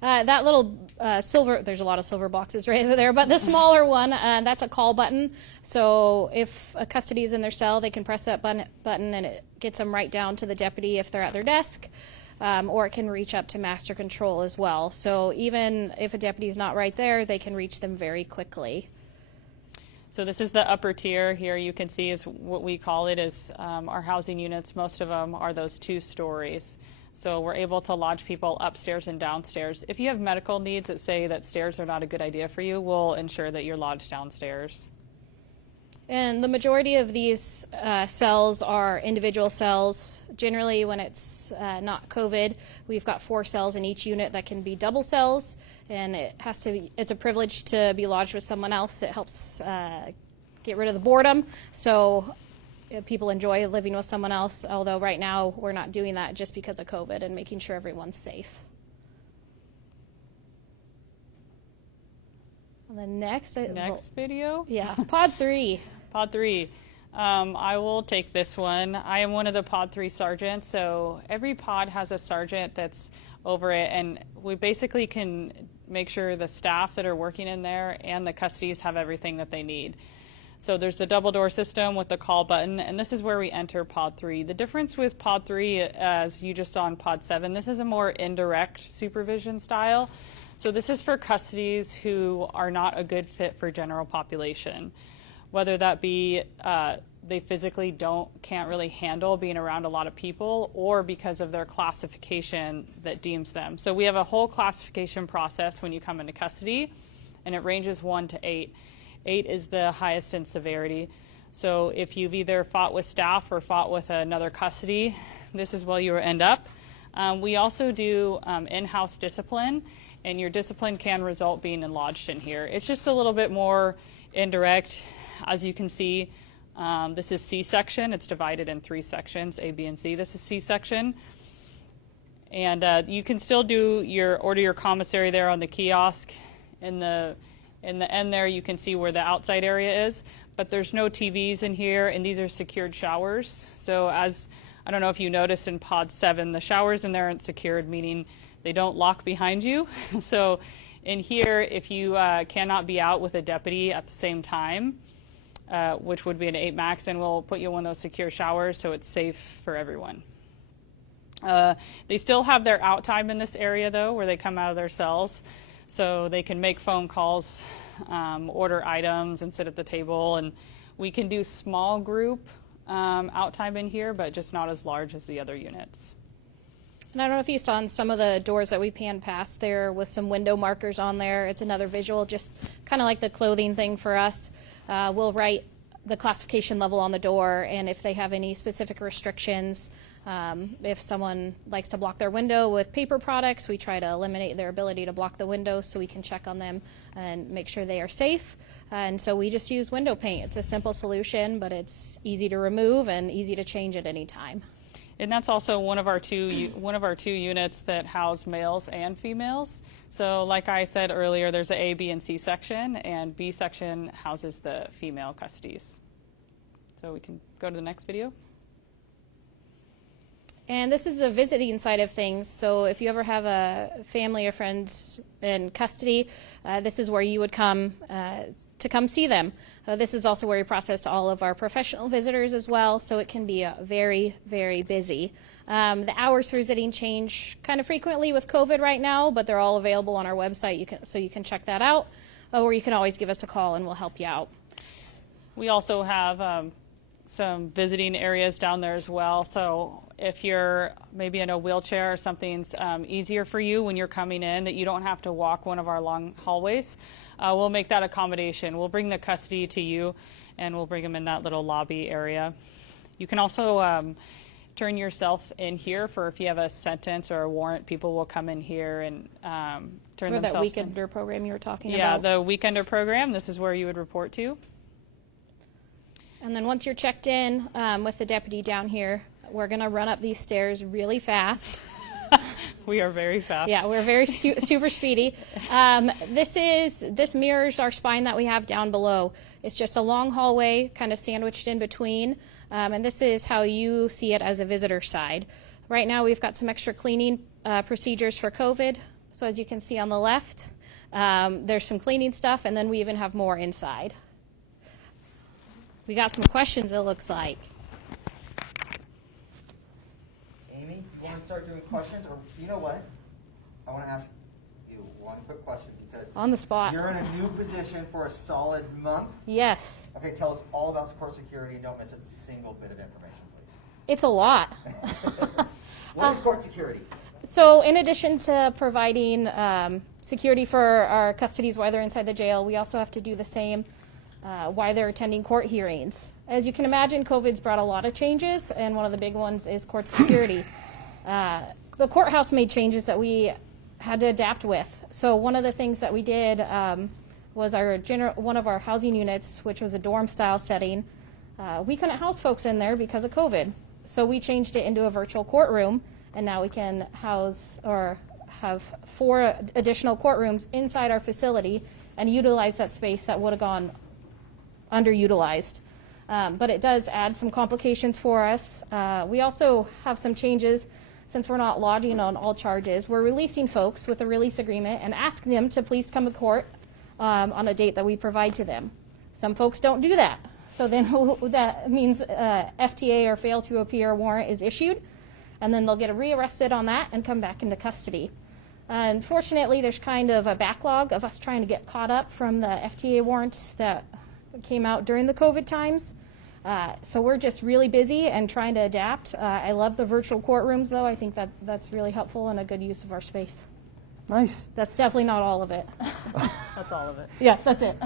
That little silver, there's a lot of silver boxes right over there, but the smaller one, that's a call button. So if a custody is in their cell, they can press that button and it gets them right down to the deputy if they're at their desk. Or it can reach up to master control as well. So even if a deputy is not right there, they can reach them very quickly. So this is the upper tier here. You can see is what we call it is our housing units. Most of them are those 2 stories. So we're able to lodge people upstairs and downstairs. If you have medical needs that say that stairs are not a good idea for you, we'll ensure that you're lodged downstairs. And the majority of these cells are individual cells. Generally, when it's not COVID, we've got 4 cells in each unit that can be double cells, and it's a privilege to be lodged with someone else. It helps get rid of the boredom, so people enjoy living with someone else, although right now we're not doing that just because of COVID and making sure everyone's safe. The next video? Yeah, Pod 3. Pod 3. I will take this one. I am one of the Pod 3 sergeants, so every pod has a sergeant that's over it, and we basically can make sure the staff that are working in there and the custodies have everything that they need. So there's the double door system with the call button, and this is where we enter Pod 3. The difference with Pod 3, as you just saw in Pod 7, this is a more indirect supervision style. So this is for custodies who are not a good fit for general population, whether that be they physically can't really handle being around a lot of people, or because of their classification that deems them. So we have a whole classification process when you come into custody, and it ranges 1 to 8. 8 is the highest in severity. So if you've either fought with staff or fought with another custody, this is where you will end up. We also do in-house discipline, and your discipline can result being lodged in here. It's just a little bit more indirect. As you can see, this is C-section. It's divided in 3 sections, A, B, and C. This is C-section. And you can still order your commissary there on the kiosk. In the end there, you can see where the outside area is, but there's no TVs in here, and these are secured showers. So as I don't know if you noticed in pod 7, the showers in there aren't secured, meaning they don't lock behind you. So in here, if you cannot be out with a deputy at the same time, which would be an 8 max, then we'll put you in one of those secure showers so it's safe for everyone. They still have their out time in this area, though, where they come out of their cells. So they can make phone calls, order items, and sit at the table. And we can do small group out time in here, but just not as large as the other units. And I don't know if you saw on some of the doors that we panned past, there was some window markers on there. It's another visual, just kind of like the clothing thing for us. We'll write the classification level on the door, and if they have any specific restrictions, if someone likes to block their window with paper products, we try to eliminate their ability to block the window so we can check on them and make sure they are safe. And so we just use window paint. It's a simple solution, but it's easy to remove and easy to change at any time. And that's also one of our two units that house males and females. So like I said earlier, there's an A, B, and C section, and B section houses the female custodies. So we can go to the next video. And this is a visiting side of things. So if you ever have a family or friends in custody, this is where you would come to come see them. This is also where we process all of our professional visitors as well, so it can be very, very busy. The hours for visiting change kind of frequently with COVID right now, but they're all available on our website, so you can check that out, or you can always give us a call and we'll help you out. We also have some visiting areas down there as well. So if you're maybe in a wheelchair or something's easier for you when you're coming in, that you don't have to walk one of our long hallways, we'll make that accommodation. We'll bring the custody to you, and we'll bring them in that little lobby area. You can also turn yourself in here for if you have a sentence or a warrant. People will come in here and turn themselves in. That weekender program you were talking about. Yeah, the weekender program. This is where you would report to. And then once you're checked in with the deputy down here, we're going to run up these stairs really fast. We are very fast. Yeah, we're very super speedy. This mirrors our spine that we have down below. It's just a long hallway kind of sandwiched in between, and this is how you see it as a visitor side. Right now we've got some extra cleaning procedures for COVID. So as you can see on the left, there's some cleaning stuff, and then we even have more inside. We got some questions, it looks like. Amy, you want to start doing questions? Or you know what? I want to ask you one quick question because on the spot. You're in a new position for a solid month. Yes. Okay, tell us all about court security and don't miss a single bit of information, please. It's a lot. What is court security? So in addition to providing security for our custodies while they're inside the jail, we also have to do the same while they're attending court hearings. As you can imagine, COVID's brought a lot of changes, and one of the big ones is court security. The courthouse made changes that we had to adapt with. So one of the things that we did was one of our housing units, which was a dorm-style setting. We couldn't house folks in there because of COVID. So we changed it into a virtual courtroom, and now we can house or have 4 additional courtrooms inside our facility and utilize that space that would have gone underutilized. But it does add some complications for us. We also have some changes since we're not lodging on all charges. We're releasing folks with a release agreement and asking them to please come to court on a date that we provide to them. Some folks don't do that. So then that means FTA or fail to appear warrant is issued, and then they'll get rearrested on that and come back into custody. Unfortunately, there's kind of a backlog of us trying to get caught up from the FTA warrants that came out during the COVID times. So we're just really busy and trying to adapt. I love the virtual courtrooms, though. I think that's really helpful and a good use of our space. Nice. That's definitely not all of it. That's all of it. Yeah, that's it.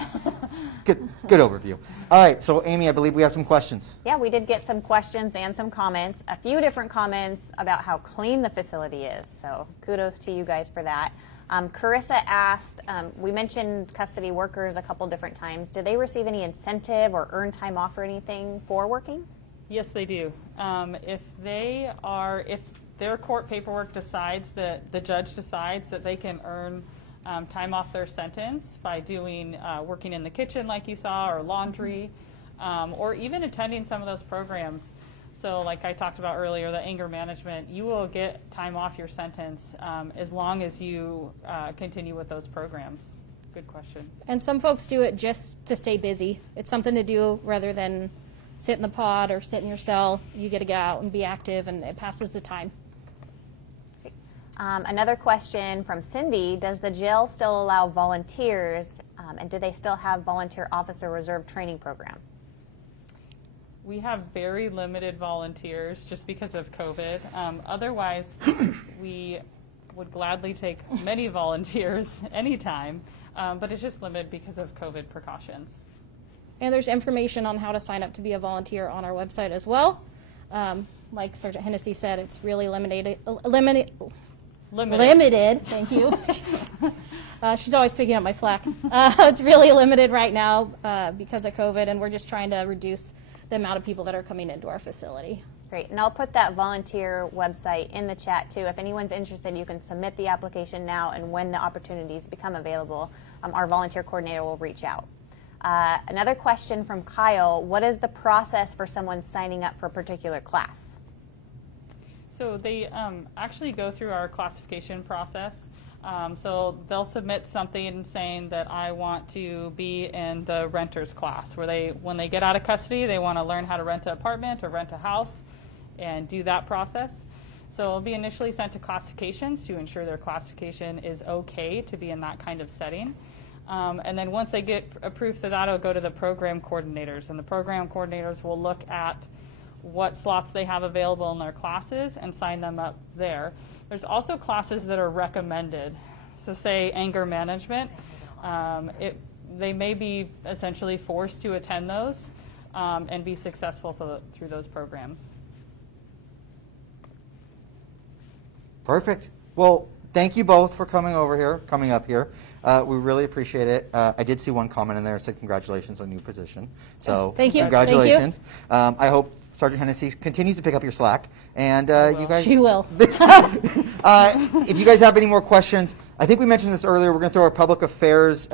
Good overview. All right, so Amy, I believe we have some questions. Yeah, we did get some questions and some comments, a few different comments about how clean the facility is. So kudos to you guys for that. Carissa asked, we mentioned custody workers a couple different times. Do they receive any incentive or earn time off or anything for working? Yes, they do. If their court paperwork decides that the judge decides that they can earn time off their sentence by doing working in the kitchen like you saw, or laundry, or even attending some of those programs. So like I talked about earlier, the anger management, you will get time off your sentence as long as you continue with those programs. Good question. And some folks do it just to stay busy. It's something to do rather than sit in the pod or sit in your cell. You get to get out and be active, and it passes the time. Another question from Cindy, does the jail still allow volunteers, and do they still have volunteer officer reserve training program? We have very limited volunteers just because of COVID. Otherwise, we would gladly take many volunteers anytime, but it's just limited because of COVID precautions. And there's information on how to sign up to be a volunteer on our website as well. Like Sergeant Hennessy said, it's really limited. Thank you. She's always picking up my slack. It's really limited right now because of COVID, and we're just trying to reduce the amount of people that are coming into our facility. Great, and I'll put that volunteer website in the chat too. If anyone's interested, you can submit the application now, and when the opportunities become available, our volunteer coordinator will reach out. Another question from Kyle, what is the process for someone signing up for a particular class? So they actually go through our classification process. So they'll submit something saying that I want to be in the renter's class, where when they get out of custody, they want to learn how to rent an apartment or rent a house and do that process. So it'll be initially sent to classifications to ensure their classification is okay to be in that kind of setting. And then once they get approved for that, it'll go to the program coordinators, and the program coordinators will look at what slots they have available in their classes and sign them up there. There's also classes that are recommended. So say anger management, they may be essentially forced to attend those and be successful through those programs. Perfect. Well, thank you both for coming up here. We really appreciate it. I did see one comment in there that said congratulations on your new position. So thank you. Congratulations. Thank you. I hope Sergeant Hennessy continues to pick up your slack. And you guys. She will. If you guys have any more questions, I think we mentioned this earlier. We're going to throw our public affairs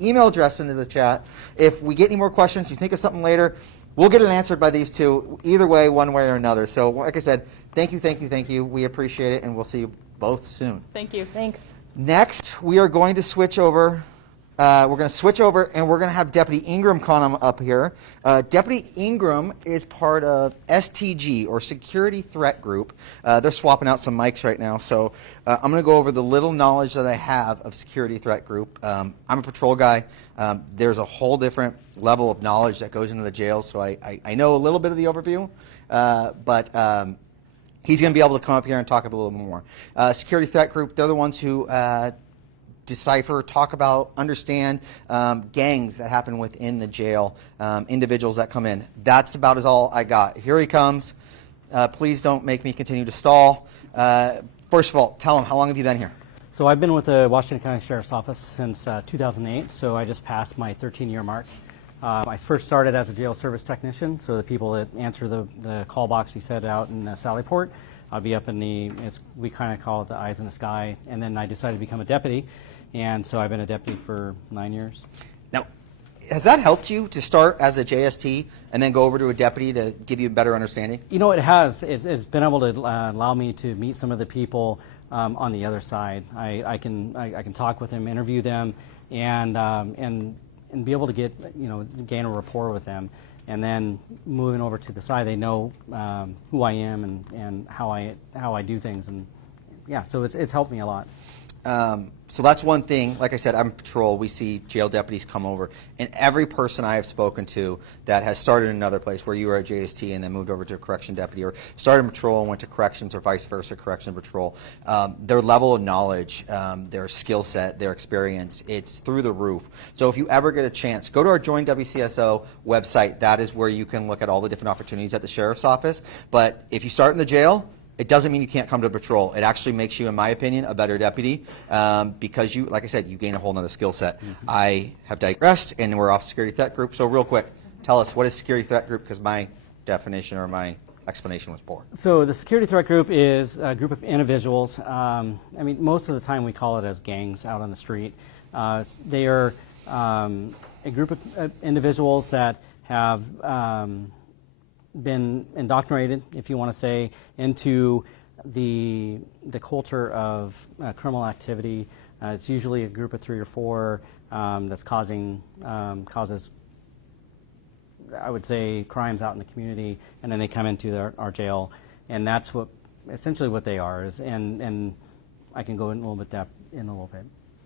email address into the chat. If we get any more questions, you think of something later, we'll get it answered by these two, either way, one way or another. So like I said, thank you. We appreciate it, and we'll see you both soon. Thank you. Thanks. Next, we are going to switch over. And we're going to have Deputy Ingram come up here. Deputy Ingram is part of STG, or Security Threat Group. They're swapping out some mics right now, so I'm going to go over the little knowledge that I have of Security Threat Group. I'm a patrol guy. There's a whole different level of knowledge that goes into the jail, so I know a little bit of the overview, but he's going to be able to come up here and talk a little more. Security Threat Group, they're the ones who decipher, talk about, understand gangs that happen within the jail, individuals that come in. That's about all I got. Here he comes. Please don't make me continue to stall. First of all, tell him, how long have you been here? So I've been with the Washington County Sheriff's Office since 2008, so I just passed my 13-year mark. I first started as a jail service technician, so the people that answer the call box he said out in Sallyport, I'll be up in we kind of call it the eyes in the sky, and then I decided to become a deputy, and so I've been a deputy for 9 years. Now, has that helped you to start as a JST and then go over to a deputy to give you a better understanding? You know, it has. It's been able to allow me to meet some of the people on the other side. I can talk with them, interview them, and be able to gain a rapport with them. And then moving over to the side, they know who I am and how I do things, and yeah, so it's helped me a lot. So that's one thing. Like I said, I'm patrol. We see jail deputies come over, and every person I have spoken to that has started in another place, where you were at JST and then moved over to a correction deputy, or started in patrol and went to corrections, or vice versa, correction patrol, their level of knowledge, their skill set, their experience, it's through the roof. So if you ever get a chance, go to our Join WCSO website. That is where you can look at all the different opportunities at the Sheriff's Office. But if you start in the jail, it doesn't mean you can't come to patrol. It actually makes you, in my opinion, a better deputy because you, like I said, you gain a whole nother skill set. Mm-hmm. I have digressed, and we're off Security Threat Group. So real quick, tell us, what is Security Threat Group? Because my definition or my explanation was poor. So the Security Threat Group is a group of individuals. I mean, most of the time we call it as gangs out on the street. They are a group of individuals that have been indoctrinated, if you want to say, into the culture of criminal activity. It's usually a group of 3 or 4 that's causes, I would say, crimes out in the community, and then they come into our jail, and that's what essentially what they are. And I can go in a little bit depth in a little bit.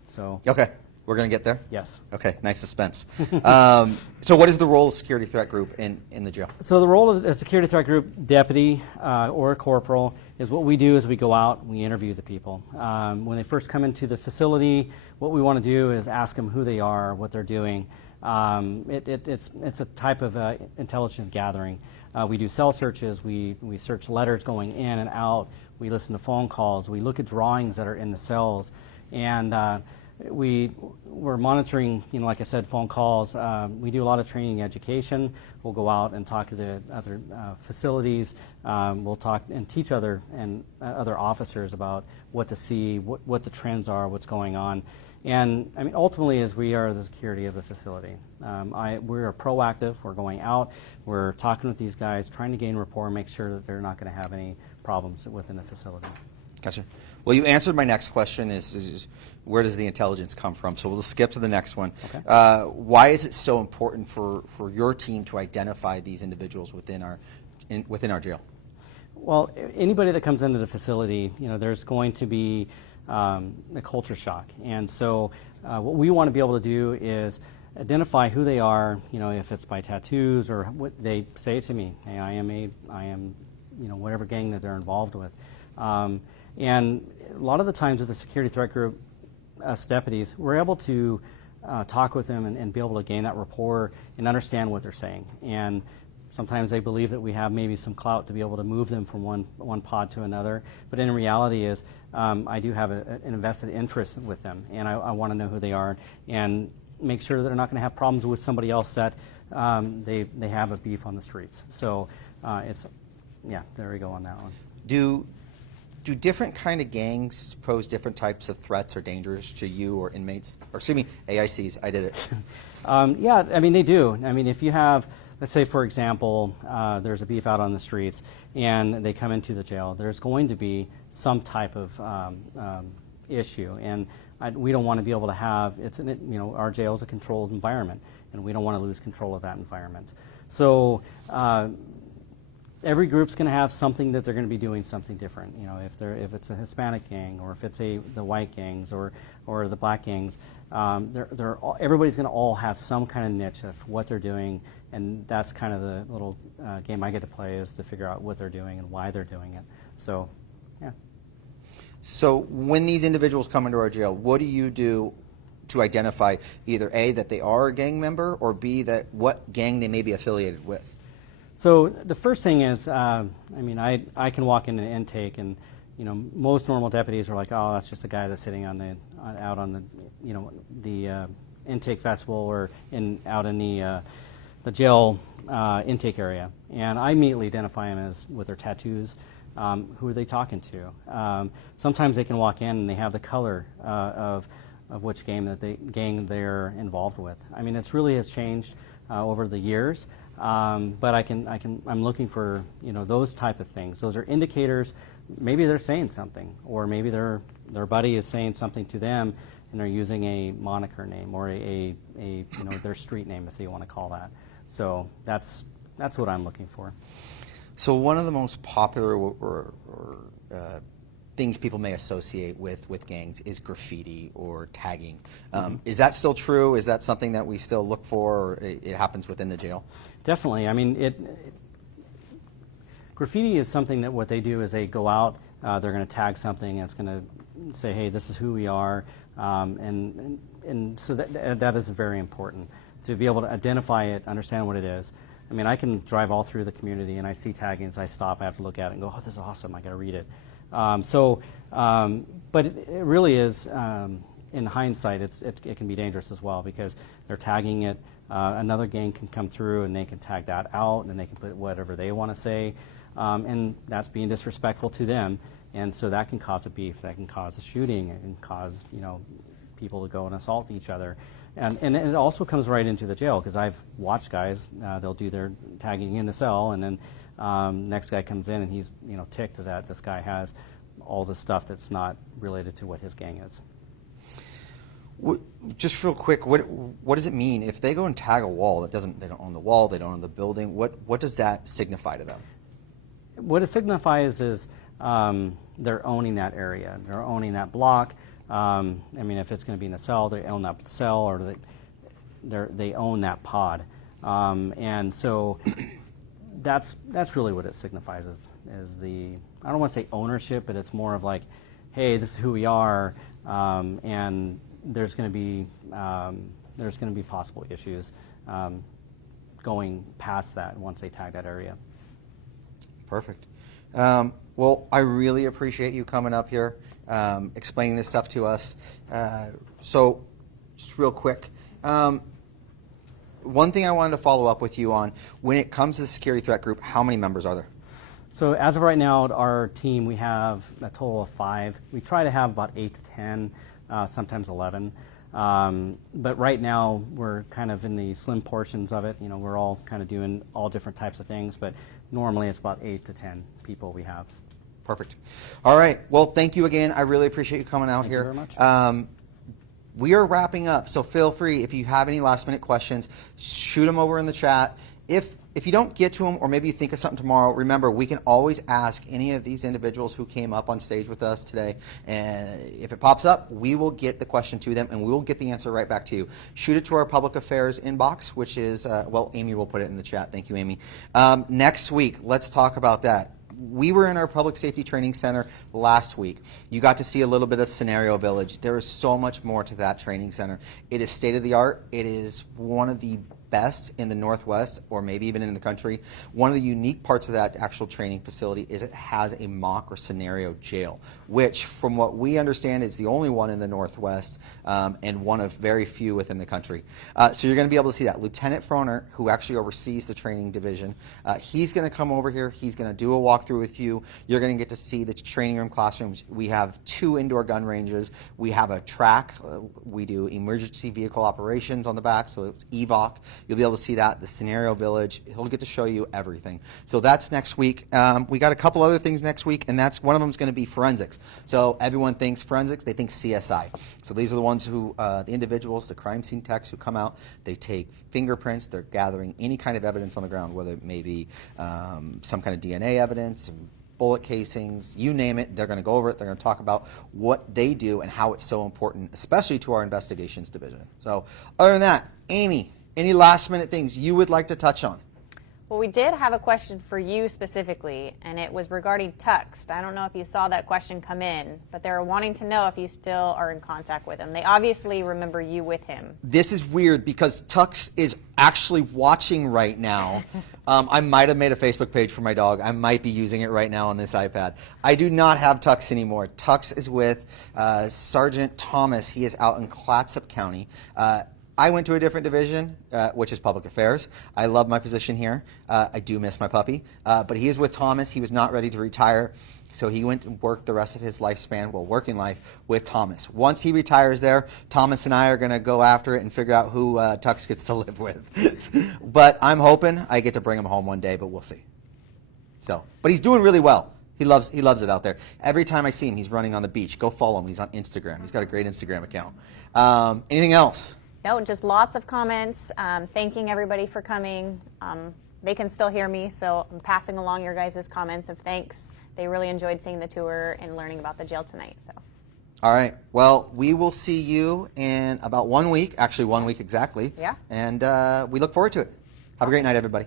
So Okay. We're going to get there? Yes. Okay, nice suspense. So what is the role of security threat group in the jail? So the role of a security threat group deputy or a corporal is what we do is we go out and we interview the people. When they first come into the facility, what we want to do is ask them who they are, what they're doing. It's a type of intelligence gathering. We do cell searches, we search letters going in and out, we listen to phone calls, we look at drawings that are in the cells, and we're monitoring, like I said, phone calls. We do a lot of training and education. We'll go out and talk to the other facilities. We'll talk and teach other officers about what to see, what the trends are, what's going on. And I mean, ultimately, as we are the security of the facility, we're proactive. We're going out. We're talking with these guys, trying to gain rapport, make sure that they're not going to have any problems within the facility. Gotcha. Well, you answered my next question is where does the intelligence come from? So we'll skip to the next one. Okay. Why is it so important for your team to identify these individuals within our jail? Well, anybody that comes into the facility, there's going to be a culture shock. And so what we want to be able to do is identify who they are, if it's by tattoos or what they say to me. Hey, I am whatever gang that they're involved with. And a lot of the times with the security threat group, us deputies, we're able to talk with them and be able to gain that rapport and understand what they're saying. And sometimes they believe that we have maybe some clout to be able to move them from one pod to another. But in reality is I do have an invested interest with them, and I want to know who they are and make sure that they're not going to have problems with somebody else that they have a beef on the streets. So there we go on that one. Do different kind of gangs pose different types of threats or dangers to you or inmates? Or excuse me, AICs, I did it. Yeah, I mean, they do. I mean, if you have, let's say, for example, there's a beef out on the streets and they come into the jail, there's going to be some type of issue. And we don't want to be able to have, our jail is a controlled environment, and we don't want to lose control of that environment. So every group's going to have something that they're going to be doing something different. If it's a Hispanic gang, or if it's the white gangs, or the black gangs, everybody's going to all have some kind of niche of what they're doing, and that's kind of the little game I get to play, is to figure out what they're doing and why they're doing it. So, yeah. So when these individuals come into our jail, what do you do to identify either A, that they are a gang member, or B, that what gang they may be affiliated with? So the first thing is, I can walk in an intake, and most normal deputies are like, oh, that's just a guy that's sitting out on the intake festival or out in the jail intake area, and I immediately identify them as with their tattoos. Who are they talking to? Sometimes they can walk in and they have the color of which gang they're involved with. I mean, it really has changed over the years. But I'm looking for those type of things. Those are indicators. Maybe they're saying something, or maybe their buddy is saying something to them, and they're using a moniker name or their street name, if they want to call that. So that's what I'm looking for. So one of the most popular things people may associate with gangs is graffiti or tagging. Is that still true? Is that something that we still look for, or it happens within the jail? Definitely. I mean, graffiti is something that what they do is they go out, they're going to tag something, and it's going to say, hey, this is who we are, and so that is very important, to be able to identify it, understand what it is. I mean, I can drive all through the community and I see taggings, I stop, I have to look at it and go, oh, this is awesome, I got to read it. But it really is, in hindsight, it can be dangerous as well, because they're tagging it. Another gang can come through and they can tag that out, and they can put whatever they want to say, and that's being disrespectful to them. And so that can cause a beef, that can cause a shooting, it can cause people to go and assault each other. and it also comes right into the jail, because I've watched guys, they'll do their tagging in the cell, and then next guy comes in and he's ticked that this guy has all the stuff that's not related to what his gang is. Just real quick, what does it mean if they go and tag a wall they don't own the wall, they don't own the building? What does that signify to them? What it signifies is they're owning that area, they're owning that block. I mean, if it's going to be in a cell, they own that cell, or they own that pod, and so that's really what it signifies is the, I don't want to say ownership, but it's more of like, hey, this is who we are, and there's going to be possible issues going past that once they tag that area. Perfect. Well, I really appreciate you coming up here, explaining this stuff to us. So, just real quick, one thing I wanted to follow up with you on, when it comes to the security threat group, how many members are there? So as of right now, our team, we have a total of 5. We try to have about 8 to 10, sometimes 11. But right now, we're kind of in the slim portions of it. We're all kind of doing all different types of things, but normally it's about 8 to 10 people we have. Perfect. All right. Well, thank you again. I really appreciate you coming out here. Thank you very much. We are wrapping up, so feel free, if you have any last-minute questions, shoot them over in the chat. If you don't get to them, or maybe you think of something tomorrow, remember, we can always ask any of these individuals who came up on stage with us today, and if it pops up, we will get the question to them, and we will get the answer right back to you. Shoot it to our Public Affairs inbox, which is, well, Amy will put it in the chat. Thank you, Amy. Next week, let's talk about that. We were in our Public Safety Training Center last week. You got to see a little bit of Scenario Village. There is so much more to that training center. It is state-of-the-art. It is one of the best in the Northwest, or maybe even in the country. One of the unique parts of that actual training facility is it has a mock or scenario jail, which, from what we understand, is the only one in the Northwest and one of very few within the country. So you're going to be able to see that. Lieutenant Froner, who actually oversees the training division, he's going to come over here. He's going to do a walkthrough with you. You're going to get to see the training room classrooms. We have 2 indoor gun ranges. We have a track. We do emergency vehicle operations on the back, so it's EVOC. You'll be able to see that, the Scenario Village. He'll get to show you everything. So that's next week. We got a couple other things next week, and that's one of them is going to be forensics. So everyone thinks forensics, they think CSI. So these are the ones who, the individuals, the crime scene techs who come out, they take fingerprints, they're gathering any kind of evidence on the ground, whether it may be some kind of DNA evidence, bullet casings, you name it, they're going to go over it. They're going to talk about what they do and how it's so important, especially to our investigations division. So other than that, Amy, any last minute things you would like to touch on? Well, we did have a question for you specifically, and it was regarding Tuxt. I don't know if you saw that question come in, but they were wanting to know if you still are in contact with him. They obviously remember you with him. This is weird because Tux is actually watching right now. I might have made a Facebook page for my dog. I might be using it right now on this iPad. I do not have Tux anymore. Tux is with Sergeant Thomas. He is out in Clatsop County. I went to a different division, which is Public Affairs. I love my position here. I do miss my puppy. But he is with Thomas. He was not ready to retire, so he went and worked the rest of his lifespan, well, working life, with Thomas. Once he retires there, Thomas and I are going to go after it and figure out who Tux gets to live with. But I'm hoping I get to bring him home one day, but we'll see. So, but he's doing really well. He loves it out there. Every time I see him, he's running on the beach. Go follow him. He's on Instagram. He's got a great Instagram account. Anything else? No, just lots of comments, thanking everybody for coming. They can still hear me, so I'm passing along your guys' comments of thanks. They really enjoyed seeing the tour and learning about the jail tonight. So. All right. Well, we will see you in about 1 week, actually 1 week exactly. Yeah. And we look forward to it. Have a great night, everybody.